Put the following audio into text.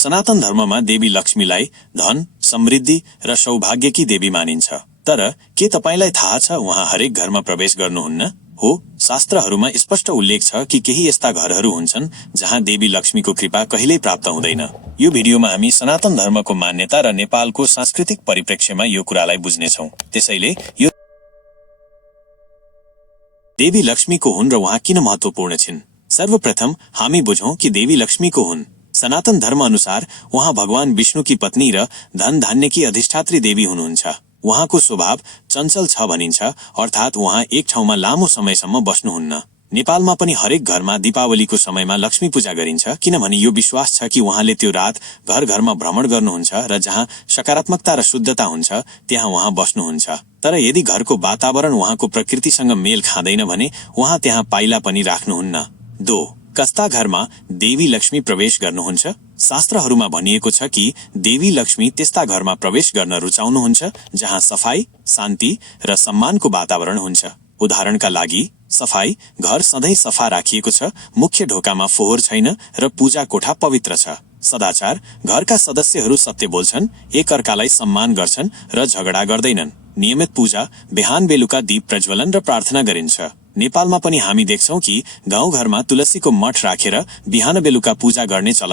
सनातन धर्ममा देवी लक्ष्मीलाई धन, समृद्धि र सौभाग्यकी देवी मानिन्छ। तर के तपाईलाई थाहा छ उहाँ हरेक घरमा प्रवेश गर्नुहुन्न? हो, शास्त्रहरूमा स्पष्ट उल्लेख छ कि केही यस्ता घरहरू हुन्छन् जहाँ देवी लक्ष्मीको कृपा कहिल्यै प्राप्त हुँदैन। यो भिडियोमा हामी सनातन धर्मको मान्यता र नेपालको सांस्कृतिक परिप्रेक्ष्यमा यो कुरालाई बुझ्नेछौँ। त्यसैले यो देवी लक्ष्मीको हुन् र उहाँ किन महत्त्वपूर्ण छिन्? सर्वप्रथम हामी बुझौं कि देवी लक्ष्मीको हुन्। सनातन धर्म अनुसार उहाँ भगवान विष्णुकी पत्नी र धन धान्यकी अधिष्ठात्री देवी हुनुहुन्छ। उहाँको स्वभाव चञ्चल छ भनिन्छ, अर्थात् उहाँ एक ठाउँमा लामो समयसम्म बस्नुहुन्न। नेपालमा पनि हरेक घरमा दीपावलीको समयमा लक्ष्मी पूजा गरिन्छ, किनभने यो विश्वास छ कि उहाँले त्यो रात घर घरमा भ्रमण गर्नुहुन्छ र जहाँ सकारात्मकता र शुद्धता हुन्छ त्यहाँ उहाँ बस्नुहुन्छ। तर यदि घरको वातावरण उहाँको प्रकृतिसँग मेल खाँदैन भने उहाँ त्यहाँ पाइला पनि राख्नुहुन्न। 2. कस्ता घरमा देवी लक्ष्मी प्रवेश गर्नुहुन्छ? शास्त्रहरूमा भनिएको छ कि देवी लक्ष्मी त्यस्ता घरमा प्रवेश गर्न रुचाउनुहुन्छ जहाँ सफाई, शान्ति र सम्मानको वातावरण हुन्छ। उदाहरणका लागि, सफाई, घर सधैँ सफा राखिएको छ, मुख्य ढोकामा फोहोर छैन र पूजा कोठा पवित्र छ। सदाचार, घरका सदस्यहरू सत्य बोल्छन्, एकअर्कालाई सम्मान गर्छन् र झगडा गर्दैनन्। नियमित पूजा, बिहान बेलुका दीप प्रज्वलन र प्रार्थना गरिन्छ। नेपालमा पनि हामी देख्छौं कि गाउँघरमा तुलसीको मठ राखेर बिहान बेलुका पूजा गर्ने चलन